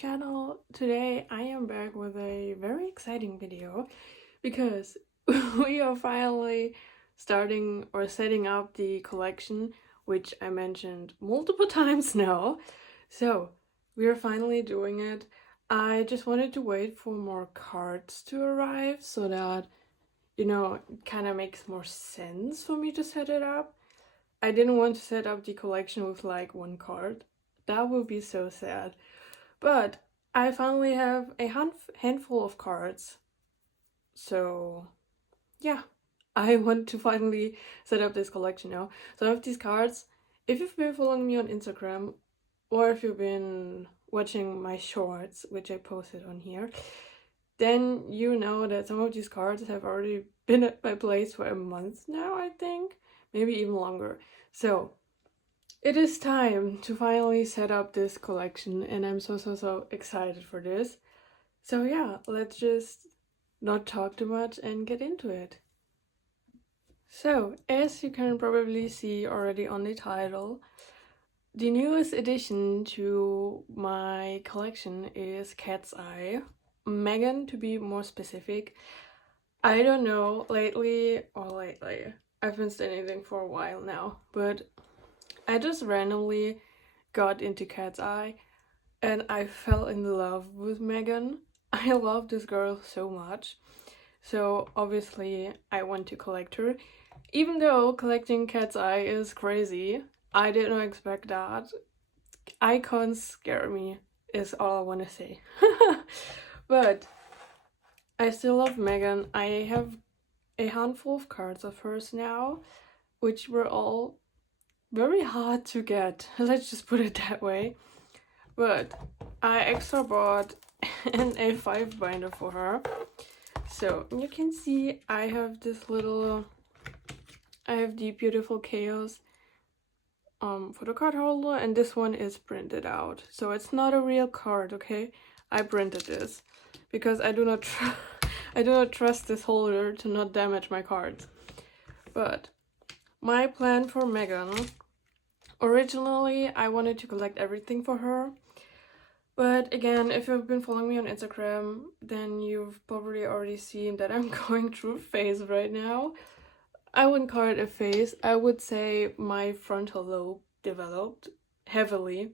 channel. Today I am back with a very exciting video because we are finally starting or setting up the collection, which I mentioned multiple times now. So we are finally doing it. I just wanted to wait for more cards to arrive so that, it kind of makes more sense for me to set it up. I didn't want to set up the collection with like one card. That would be so sad. But I finally have a handful of cards. So yeah, I want to finally set up this collection now. So I have these cards. If you've been following me on Instagram, or if you've been watching my shorts, which I posted on here, then you know that some of these cards have already been at my place for a month now, I think. Maybe even longer. So it is time to finally set up this collection, and I'm so excited for this. So yeah, let's just not talk too much and get into it. So, as you can probably see already on the title, the newest addition to my collection is Katseye. Megan, to be more specific. I don't know, lately, I've been studying for a while now, but I just randomly got into Katseye and I fell in love with Megan. I love this girl so much. So obviously I want to collect her. Even though collecting Katseye is crazy, I did not expect that. Icons scare me, is all I want to say. But I still love Megan. I have a handful of cards of hers now, which were all very hard to get. Let's just put it that way. But I extra bought an A5 binder for her. So you can see I have the beautiful Chaos photo card holder, and this one is printed out. So it's not a real card, okay? I printed this because I do not trust this holder to not damage my cards. But my plan for Megan, originally I wanted to collect everything for her. But again, if you've been following me on Instagram, then you've probably already seen that I'm going through a phase right now. I wouldn't call it a phase. I would say my frontal lobe developed heavily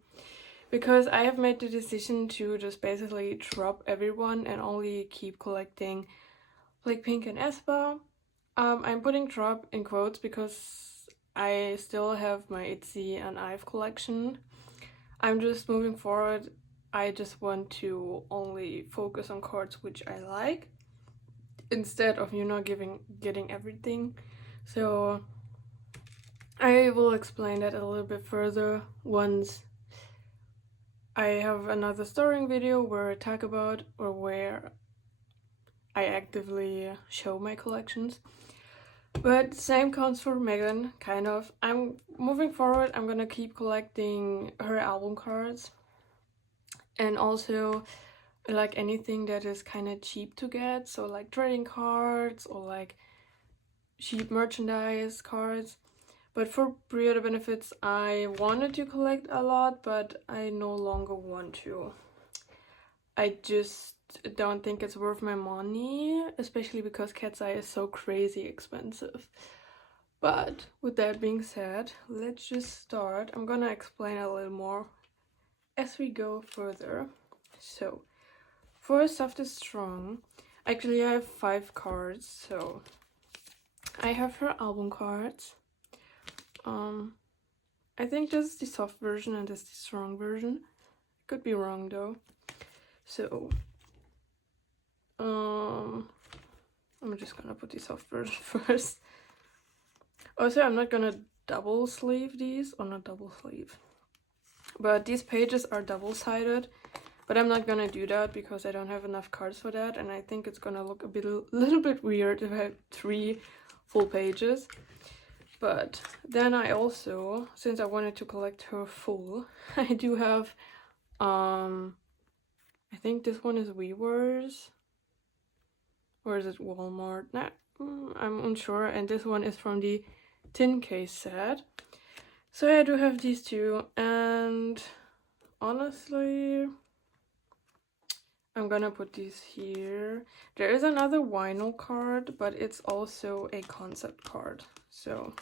because I have made the decision to just basically drop everyone and only keep collecting Pink and Espa. I'm putting drop in quotes because I still have my ot6 and IVE collection. I'm just moving forward. I just want to only focus on cards which I like instead of getting everything. So I will explain that a little bit further once I have another storing video where I talk about or where I actively show my collections. But same counts for Megan, kind of. I'm moving forward. I'm gonna keep collecting her album cards and also like anything that is kind of cheap to get, so like trading cards or like cheap merchandise cards. But for pre-order benefits, I wanted to collect a lot, but I no longer want to. I just don't think it's worth my money, especially because Katseye is so crazy expensive. But with that being said, let's just start. I'm gonna explain a little more as we go further. So, for Soft is Strong, actually I have 5 cards, so I have her album cards. I think this is the soft version and this is the strong version. Could be wrong though. So, I'm just gonna put the soft version first. Also, I'm not gonna double sleeve these, or not double sleeve. But these pages are double-sided, but I'm not gonna do that because I don't have enough cards for that, and I think it's gonna look a little bit weird if I have 3 full pages. But then I also, since I wanted to collect her full, I do have, I think this one is Weavers, or is it Walmart? Nah, I'm unsure, and this one is from the tin case set. So I do have these two, and honestly, I'm gonna put these here. There is another vinyl card, but it's also a concept card, so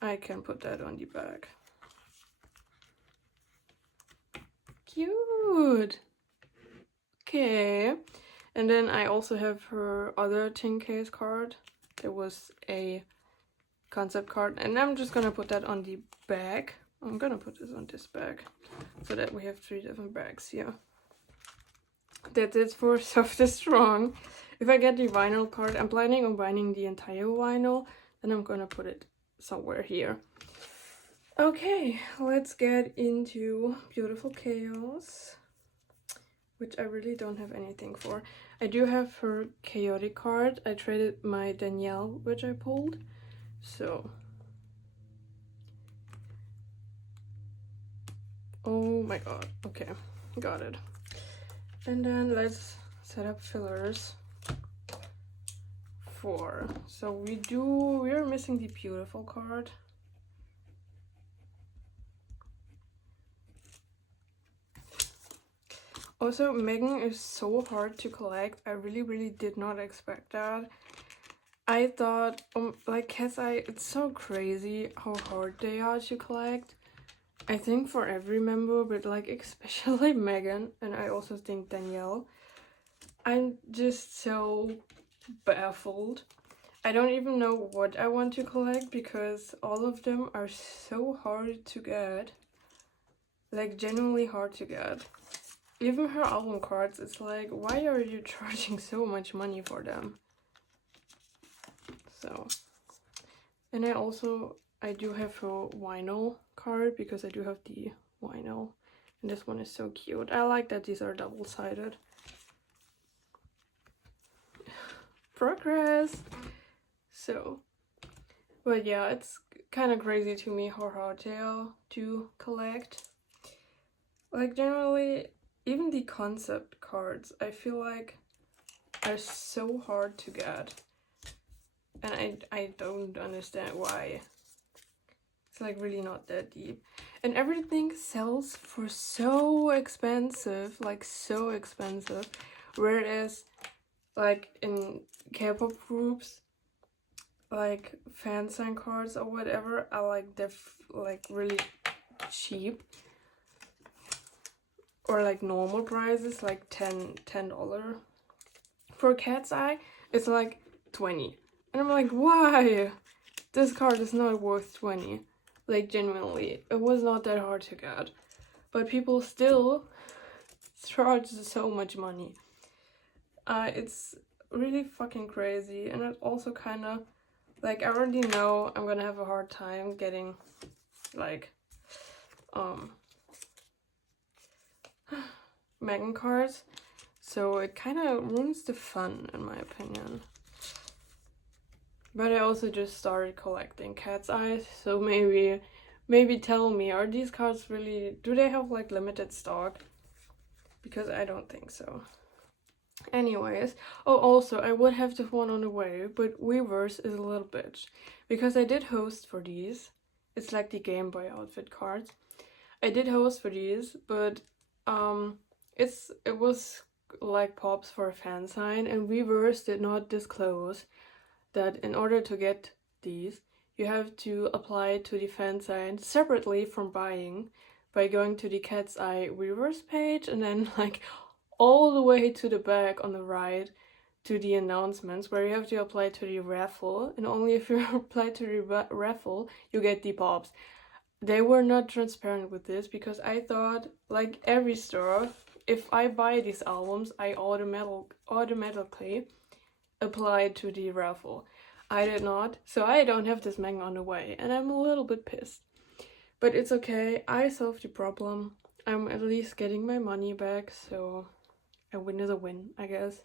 I can put that on the back. Cute! Okay, and then I also have her other tin case card. There was a concept card, and I'm just gonna put that on the back. I'm gonna put this on this bag so that we have 3 different bags here. That's it for Soft is Strong. If I get the vinyl card, I'm planning on binding the entire vinyl, and I'm gonna put it somewhere here. Okay, let's get into Beautiful Chaos, which I really don't have anything for. I do have her Chaotic card. I traded my Danielle, which I pulled, so... Oh my god, okay, got it. And then let's set up fillers for... So we're missing the Beautiful card. Also, Megan is so hard to collect. I really did not expect that. I thought, like katseye, it's so crazy how hard they are to collect. I think for every member, but like especially Megan, and I also think Danielle. I'm just so baffled. I don't even know what I want to collect because all of them are so hard to get. Like genuinely hard to get. Even her album cards, it's like, why are you charging so much money for them? So, and I do have her vinyl card because I do have the vinyl, and this one is so cute. I like that these are double-sided. Progress! So, but yeah, it's kind of crazy to me how hard they are to collect. Like generally, even the concept cards, I feel like are so hard to get. And I don't understand why. It's like really not that deep. And everything sells for so expensive, like so expensive. Whereas like in K-pop groups, like fan sign cards or whatever are like like really cheap. Or like normal prices, like $10. For katseye, it's like 20. And I'm like, why? This card is not worth 20. Like genuinely, it was not that hard to get. But people still charge so much money. It's really fucking crazy, and it also kind of, like, I already know I'm gonna have a hard time getting, like, Megan cards, so it kind of ruins the fun, in my opinion. But I also just started collecting katseye, so maybe tell me, are these cards really, do they have like limited stock? Because I don't think so. Anyways, oh also I would have this one on the way, but Weavers is a little bitch because I did host for these. It's like the Game Boy outfit cards. I did host for these, but it was like pops for a fan sign, and Weavers did not disclose that in order to get these, you have to apply to the fan sign separately from buying by going to the katseye Weavers page and then like all the way to the back on the right to the announcements where you have to apply to the raffle, and only if you apply to the raffle you get the pops. They were not transparent with this because I thought, like every store, if I buy these albums, I automatically apply to the raffle. I did not, so I don't have this manga on the way, and I'm a little bit pissed. But it's okay, I solved the problem. I'm at least getting my money back, so a win is a win, I guess.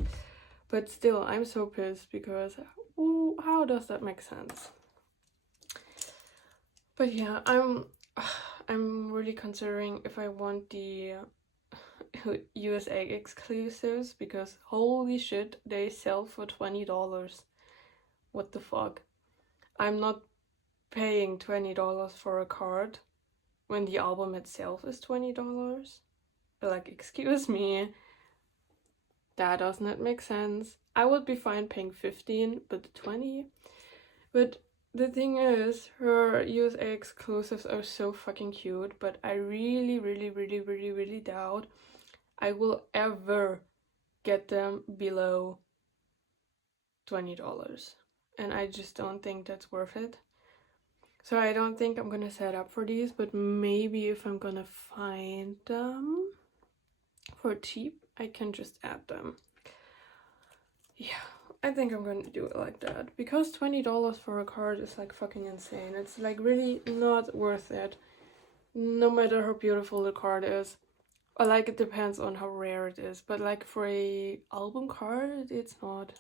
But still, I'm so pissed because, ooh, how does that make sense? But yeah, I'm really considering if I want the USA exclusives because holy shit, they sell for $20. What the fuck? I'm not paying $20 for a card when the album itself is $20. like, excuse me, that does not make sense. I would be fine paying 15, but 20. But the thing is, her USA exclusives are so fucking cute, but I really, really, really, really, really doubt I will ever get them below $20. And I just don't think that's worth it. So I don't think I'm gonna set up for these, but maybe if I'm gonna find them for cheap, I can just add them. Yeah, I think I'm gonna do it like that. Because $20 for a card is like fucking insane. It's like really not worth it. No matter how beautiful the card is. Or like it depends on how rare it is. But like for a album card, it's not.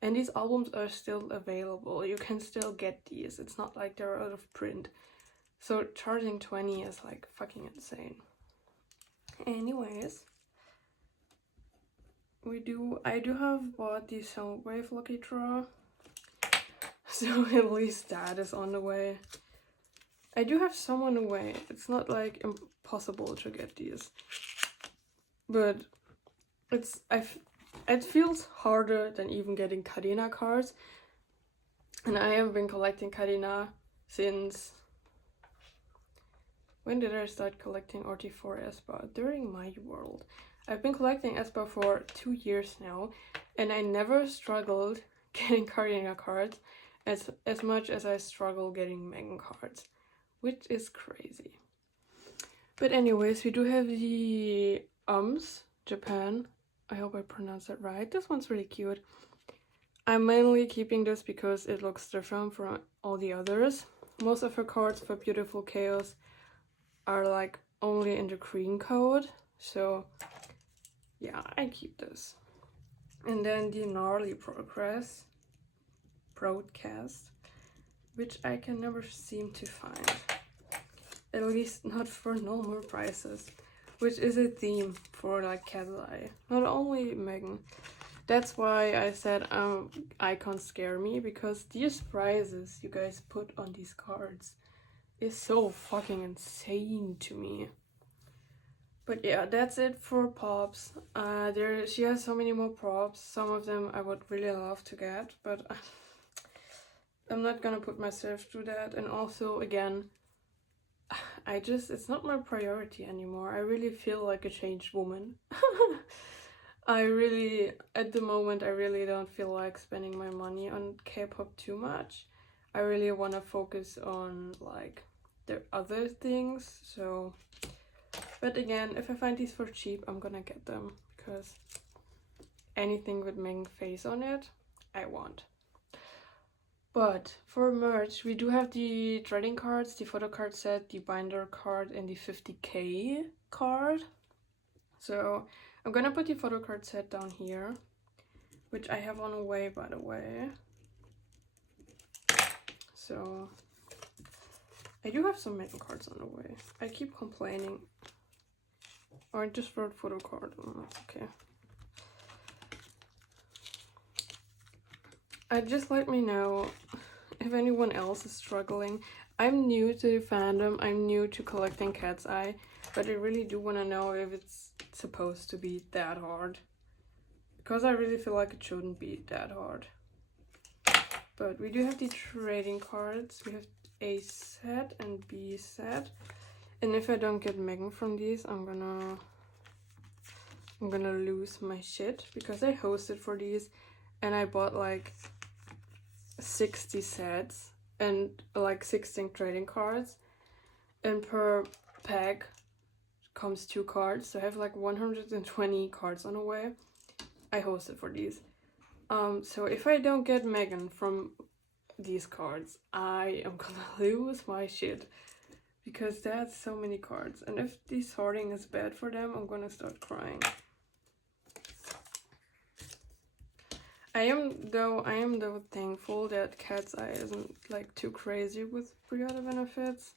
And these albums are still available. You can still get these. It's not like they're out of print. So charging 20 is like fucking insane. Anyways, I do have bought the Soundwave Lucky Draw. So at least that is on the way. I do have some on the way. It's not like impossible to get these. But it feels harder than even getting Kadena cards. And I have been collecting Kadena since... When did I start collecting RT4 Espa? During my world. I've been collecting Espa for 2 years now, and I never struggled getting Kadena cards as much as I struggle getting Megan cards, which is crazy. But anyways, we do have the Japan. I hope I pronounced that right. This one's really cute. I'm mainly keeping this because it looks different from all the others. Most of her cards for Beautiful Chaos are like only in the green code, so yeah, I keep this. And then the Gnarly Broadcast, which I can never seem to find, at least not for normal prices, which is a theme for like katseye, not only Megan. That's why I said icons scare me, because these prices you guys put on these cards is so fucking insane to me. But yeah, that's it for pops. She has so many more props. Some of them I would really love to get, but I'm not gonna put myself through that. And also, again, it's not my priority anymore. I really feel like a changed woman. At the moment, I really don't feel like spending my money on K-pop too much. I really want to focus on like the other things, so... But again, if I find these for cheap, I'm gonna get them, because anything with Ming face on it, I want. But for merch, we do have the trading cards, the photo card set, the binder card, and the 50k card. So I'm gonna put the photo card set down here, which I have on the way, by the way. So I do have some metal cards on the way. I keep complaining. Or I just wrote photo card. That's okay. Just let me know if anyone else is struggling. I'm new to the fandom. I'm new to collecting katseye, but I really do want to know if it's supposed to be that hard, because I really feel like it shouldn't be that hard. But we do have the trading cards. We have A set and B set. And if I don't get Megan from these, I'm gonna lose my shit, because I hosted for these and I bought like 60 sets and like 16 trading cards, and per pack comes 2 cards, so I have like 120 cards on the way. I hosted for these. So if I don't get Megan from these cards, I am gonna lose my shit, because that's so many cards. And if the sorting is bad for them, I'm gonna start crying. I am though thankful that katseye isn't like too crazy with pre-order benefits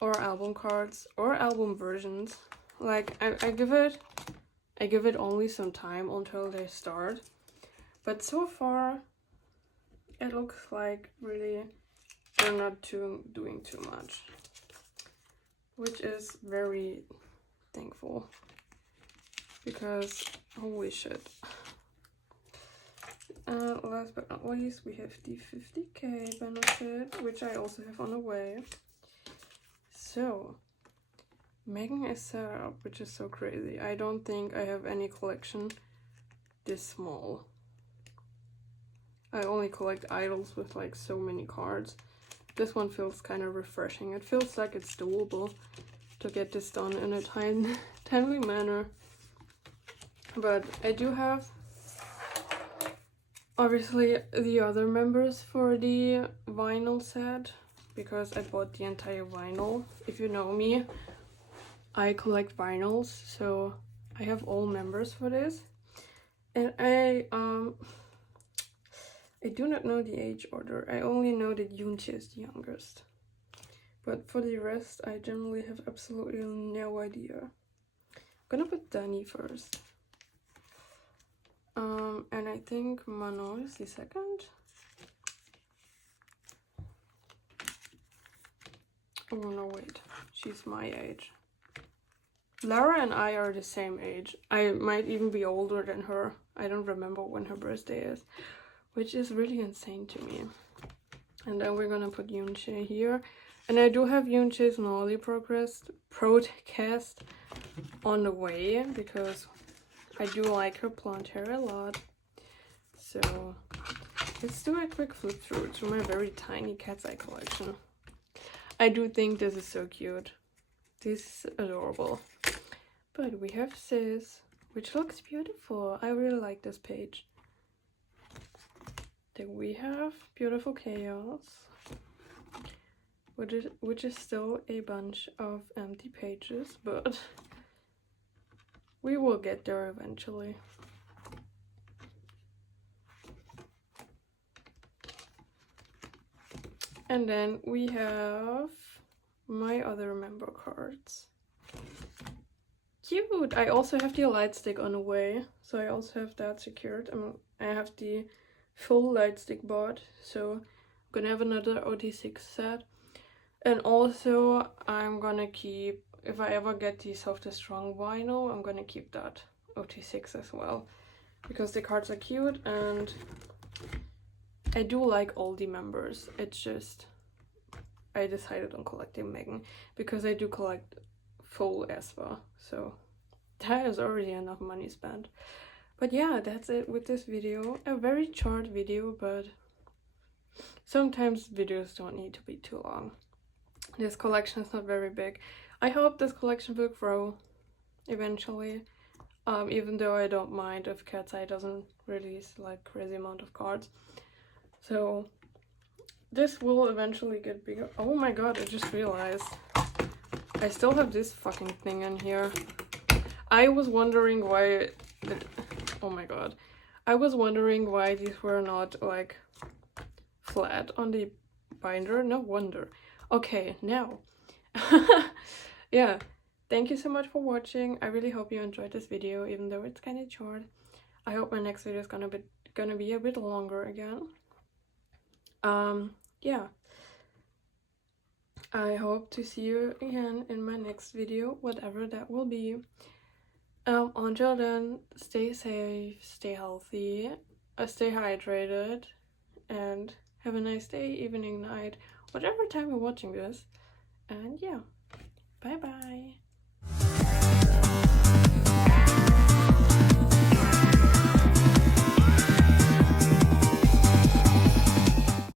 or album cards or album versions. Like I give it only some time until they start, but so far it looks like really they're not doing too much, which is very thankful. Because, holy shit. Last but not least, we have the 50k benefit, which I also have on the way. So, Megan is set up, which is so crazy. I don't think I have any collection this small. I only collect idols with like so many cards. This one feels kind of refreshing. It feels like it's doable to get this done in a timely manner. But I do have obviously the other members for the vinyl set, because I bought the entire vinyl. If you know me, I collect vinyls, so I have all members for this. And I do not know the age order. I only know that Yoonchi is the youngest. But for the rest, I generally have absolutely no idea. I'm gonna put Danny first. And I think Mano is the second. Oh no, wait. She's my age. Lara and I are the same age. I might even be older than her. I don't remember when her birthday is, which is really insane to me. And then we're gonna put Yoonchae here. And I do have Yoonchae's Nolly podcast on the way, because I do like her blonde hair a lot. So let's do a quick flip through to my very tiny cat's eye collection. I do think this is so cute. This is adorable. But we have Sis, which looks beautiful. I really like this page. Then we have Beautiful Chaos, which is still a bunch of empty pages, but we will get there eventually. And then we have my other member cards. Cute! I also have the light stick on the way, so I also have that secured. I have the full light stick bought, so I'm gonna have another ot6 set. And also I'm gonna keep, if I ever get the Soft and Strong vinyl, I'm gonna keep that ot6 as well, because the cards are cute and I do like all the members. It's just I decided on collecting Megan because I do collect full Espa, so that is already enough money spent. But yeah, that's it with this video. A very short video, but sometimes videos don't need to be too long. This collection is not very big. I hope this collection will grow eventually, even though I don't mind if Katseye doesn't release like crazy amount of cards. So this will eventually get bigger. Oh my god, I just realized I still have this fucking thing in here. I was wondering why oh my god. I was wondering why these were not like flat on the binder. No wonder. Okay, now. Yeah, thank you so much for watching. I really hope you enjoyed this video, even though it's kind of short. I hope my next video is gonna be a bit longer again. Yeah, I hope to see you again in my next video, whatever that will be. Until then, stay safe, stay healthy, stay hydrated, and have a nice day, evening, night, whatever time you're watching this. And yeah, bye bye.